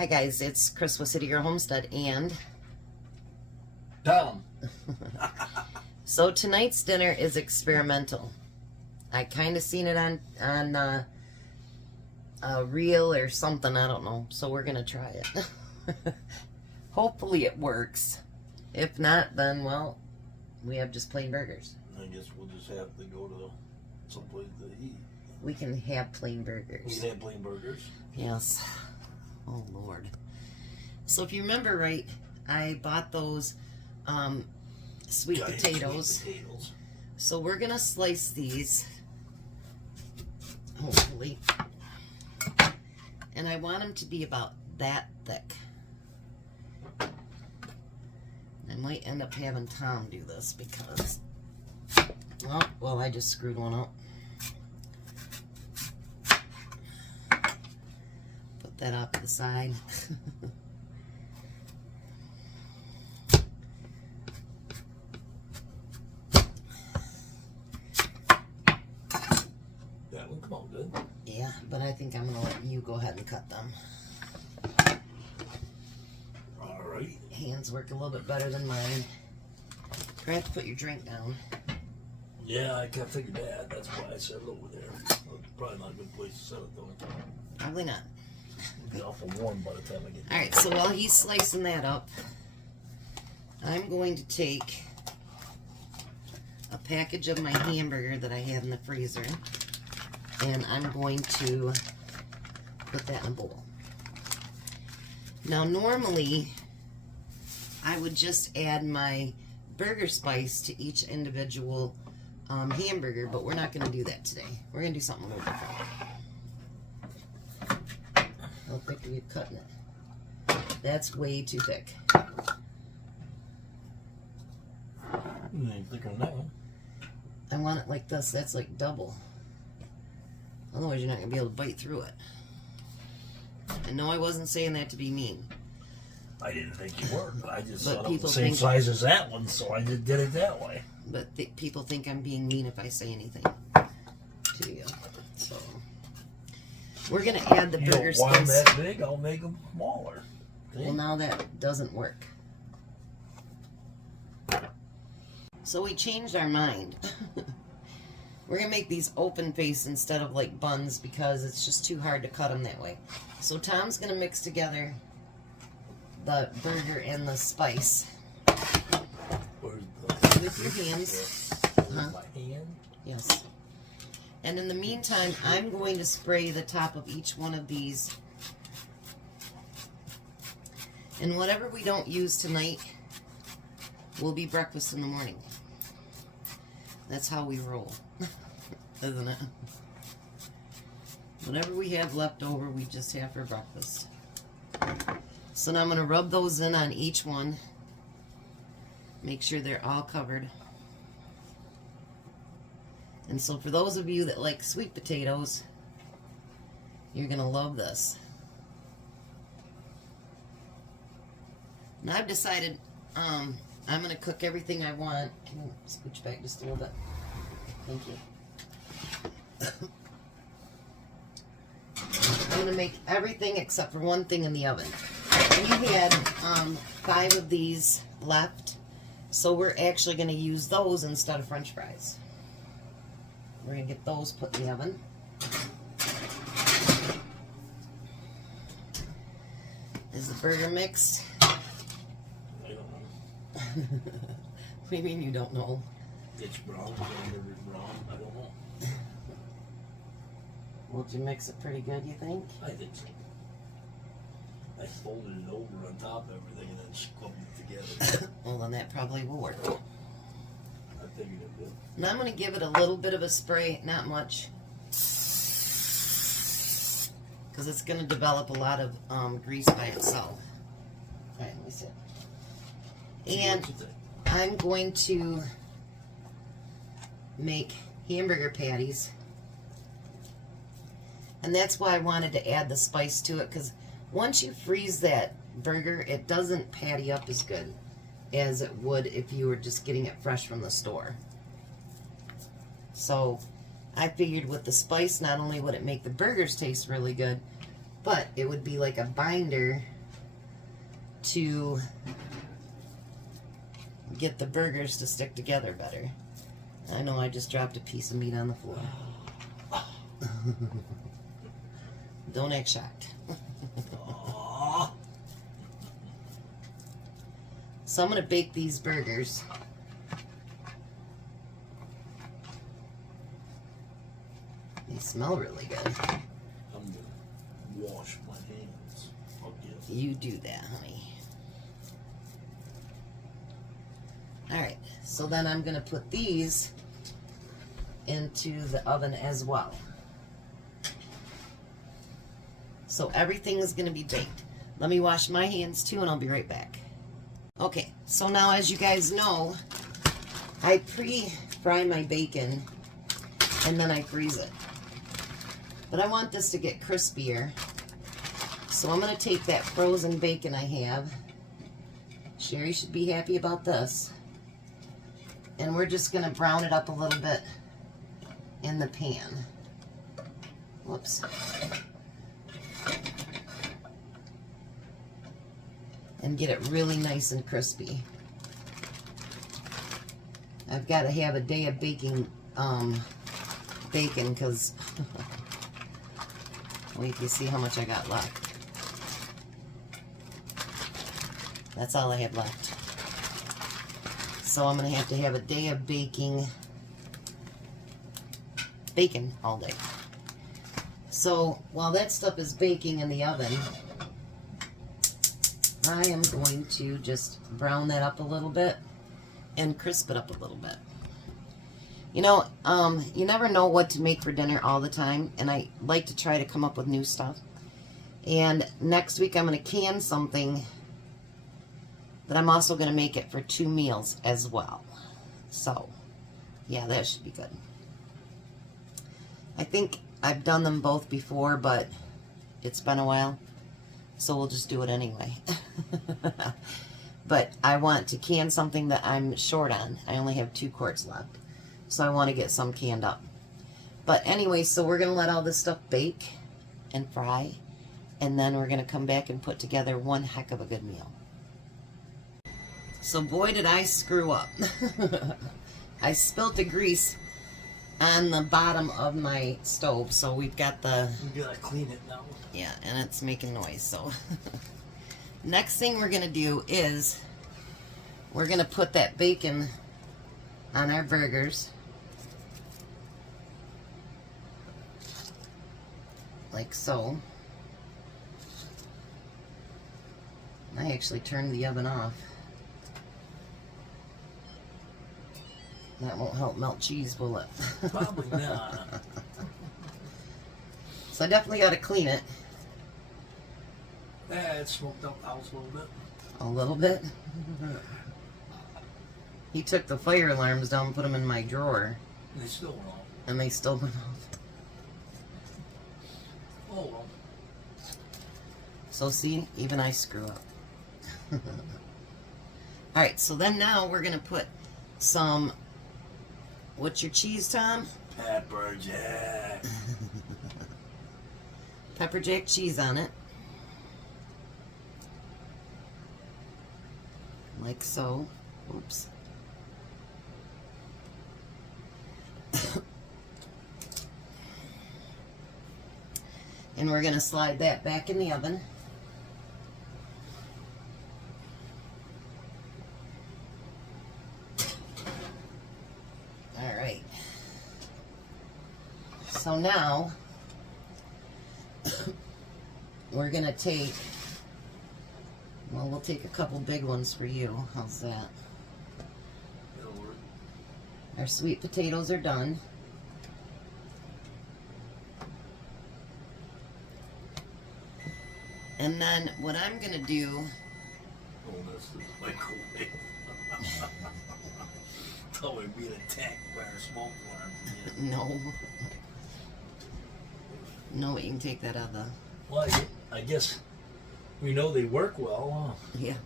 Hi guys, it's Chris with City Girl Homestead and Tom. so tonight's dinner is experimental. I kind of seen it on a reel or something, I don't know. So we're gonna try it. Hopefully it works. If not, then well, we have just plain burgers. I guess we'll just have to go to someplace to eat. We can have plain burgers. We can have plain burgers. Yes. Oh Lord. So if you remember right, I bought those sweet Giant potatoes. Sweet potatoes. So we're gonna slice these, hopefully, and I want them to be about that thick. I might end up having Tom do this because, well, I just screwed one up. Put that off to the side. That one come out good. Yeah, but I think I'm gonna let you go ahead and cut them. Alright. Hands work a little bit better than mine. You're gonna have to put your drink down. Yeah, I kind of figured that. That's why I set it over there. Probably not a good place to set it though. Probably not. It'll be awful warm by the time I get there. Alright, so while he's slicing that up, I'm going to take a package of my hamburger that I have in the freezer, and I'm going to put that in a bowl. Now normally, I would just add my burger spice to each individual hamburger, but we're not going to do that today. We're going to do something a little different. How thick are you cutting it? That's way too thick. You ain't thicker than that one. I want it like this. That's like double. Otherwise, you're not going to be able to bite through it. And no, I wasn't saying that to be mean. I didn't think you were, but I just But thought it was people the same think- size as that one, so I just did it that way. But people think I'm being mean if I say anything to you. So we're going to add the You burger don't want 'em spice. that big, I'll make them smaller. See? Well, now that doesn't work. So we changed our mind. We're going to make these open face instead of like buns because it's just too hard to cut them that way. So Tom's going to mix together the burger and the spice Where's the... with your hands. Where's Huh? my hand? Yes. And in the meantime, I'm going to spray the top of each one of these. And whatever we don't use tonight will be breakfast in the morning. That's how we roll, isn't it? Whatever we have left over, we just have for breakfast. So now I'm going to rub those in on each one. Make sure they're all covered. And so for those of you that like sweet potatoes, you're going to love this. And I've decided I'm going to cook everything I want. Can you scooch back just a little bit? Thank you. I'm going to make everything except for one thing in the oven. We had 5 of these left, so we're actually going to use those instead of French fries. We're going to get those put in the oven. Is the burger mixed? I don't know. What do you mean you don't know? It's brown, it's brown, I don't know. Will you mix it pretty good, you think? I think so. I folded it over on top of everything and then squished it together. Well, then that probably will work. I figured it would. And I'm going to give it a little bit of a spray, not much. Because it's going to develop a lot of grease by itself. Alright, let me see. And What you think? I'm going to make hamburger patties. And that's why I wanted to add the spice to it, because once you freeze that burger, it doesn't patty up as good as it would if you were just getting it fresh from the store. So I figured with the spice, not only would it make the burgers taste really good, but it would be like a binder to get the burgers to stick together better. I know I just dropped a piece of meat on the floor. Don't act shocked. So I'm going to bake these burgers. They smell really good. I'm going to wash my hands. Okay. You do that, honey. Alright, so then I'm going to put these into the oven as well. So everything is going to be baked. Let me wash my hands too and I'll be right back. Okay, so now as you guys know, I pre-fry my bacon and then I freeze it. But I want this to get crispier. So I'm going to take that frozen bacon I have. Sherry should be happy about this. And we're just going to brown it up a little bit in the pan. Whoops. And get it really nice and crispy. I've got to have a day of baking bacon because wait till you see how much I got left. That's all I have left. So I'm going to have a day of baking bacon all day. So while that stuff is baking in the oven, I am going to just brown that up a little bit and crisp it up a little bit. You know, you never know what to make for dinner all the time, and I like to try to come up with new stuff. And next week I'm going to can something, but I'm also going to make it for 2 meals as well. So, yeah, that should be good. I think I've done them both before, but it's been a while. So we'll just do it anyway. But I want to can something that I'm short on. I only have 2 quarts left. So I want to get some canned up. But anyway, so we're going to let all this stuff bake and fry. And then we're going to come back and put together one heck of a good meal. So boy did I screw up. I spilt the grease on the bottom of my stove. So we've got the... You gotta clean it now. Yeah, and it's making noise, so. Next thing we're going to do is we're going to put that bacon on our burgers. Like so. I actually turned the oven off. That won't help melt cheese, will it? Probably not. So I definitely got to clean it. Yeah, it smoked up the house a little bit. A little bit. He took the fire alarms down and put them in my drawer. And they still went off. And they still went off. Oh well. So see, even I screw up. Alright, so then now we're going to put some... What's your cheese, Tom? Pepper jack. Pepper jack cheese on it. Like so. Oops. And we're going to slide that back in the oven. Alright. So now, we're going to take, well, we'll take a couple big ones for you. How's that? That'll work. Our sweet potatoes are done. And then what I'm going to do... Oh, that's the microwave. Thought we'd be attacked by our smoke alarm again. No. No, you can take that out of the... Well, I guess we know they work well, huh? Yeah.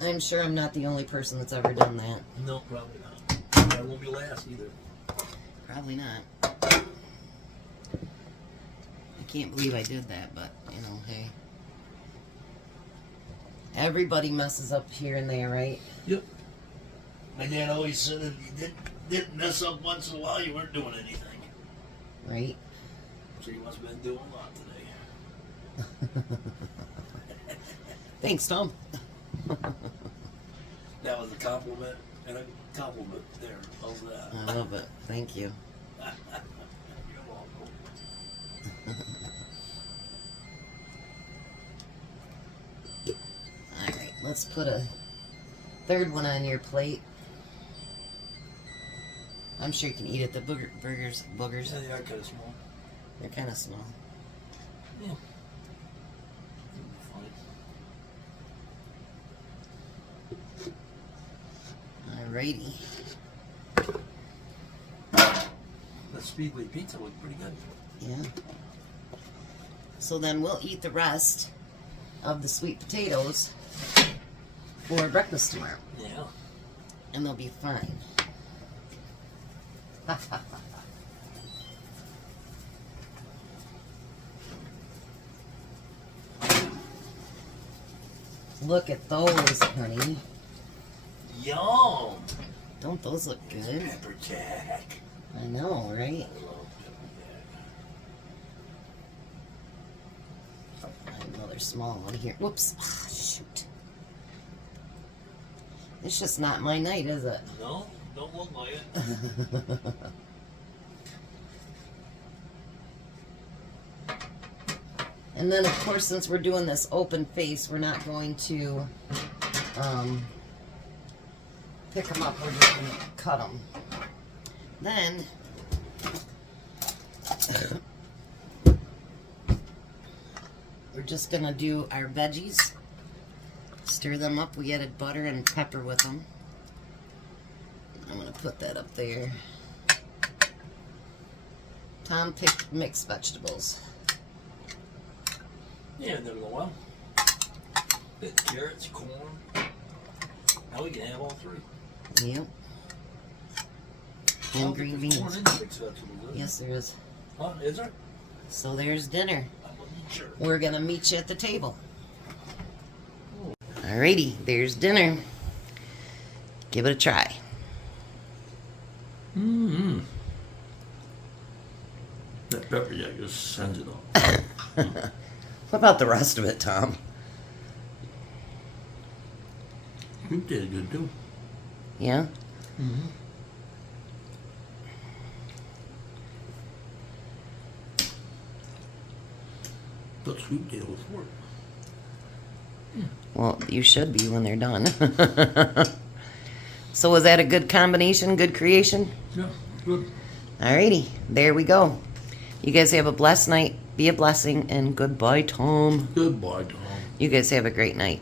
I'm sure I'm not the only person that's ever done that. No, probably not. That won't be last either. Probably not. can't believe I did that, but, you know, hey. Everybody messes up here and there, right? Yep. My dad always said if you didn't mess up once in a while, you weren't doing anything. Right? So you must have been doing a lot today. Thanks, Tom. That was a compliment and a compliment there. How's that? I love it. Thank you. You're welcome. Alright, let's put a third one on your plate. I'm sure you can eat it. The boogers. Yeah, they are kind of small. They're kind of small. Yeah. Alrighty. The Speedway pizza looked pretty good. Yeah. So then we'll eat the rest of the sweet potatoes for breakfast tomorrow. Yeah. And they'll be fine. Look at those, honey. Yum! Don't those look good? Pepper jack. I know, right? I love pepper jack. Another small one here. Whoops. Ah, shoot. It's just not my night, is it? No, don't look like it. And then, of course, since we're doing this open face, we're not going to pick them up. We're just going to cut them. Then, we're just going to do our veggies. Stir them up. We added butter and pepper with them. I'm going to put that up there. Tom picked mixed vegetables. Yeah, never know well. Bit carrots, corn. Now we can have all three. Yep. I don't And think green there's corn beans. in the mixed vegetables, is there? Yes, there is. Huh? Is there? So there's dinner. I wasn't sure. We're gonna meet you at the table. Alrighty, there's dinner. Give it a try. Mm-hmm. That pepper jack just sends it off. What about the rest of it, Tom? You did good too. Yeah? Mm-hmm. But sweet potatoes work. Well, you should be when they're done. So was that a good combination, good creation? Yeah, good. Alrighty, there we go. You guys have a blessed night. Be a blessing, and goodbye, Tom. Goodbye, Tom. You guys have a great night.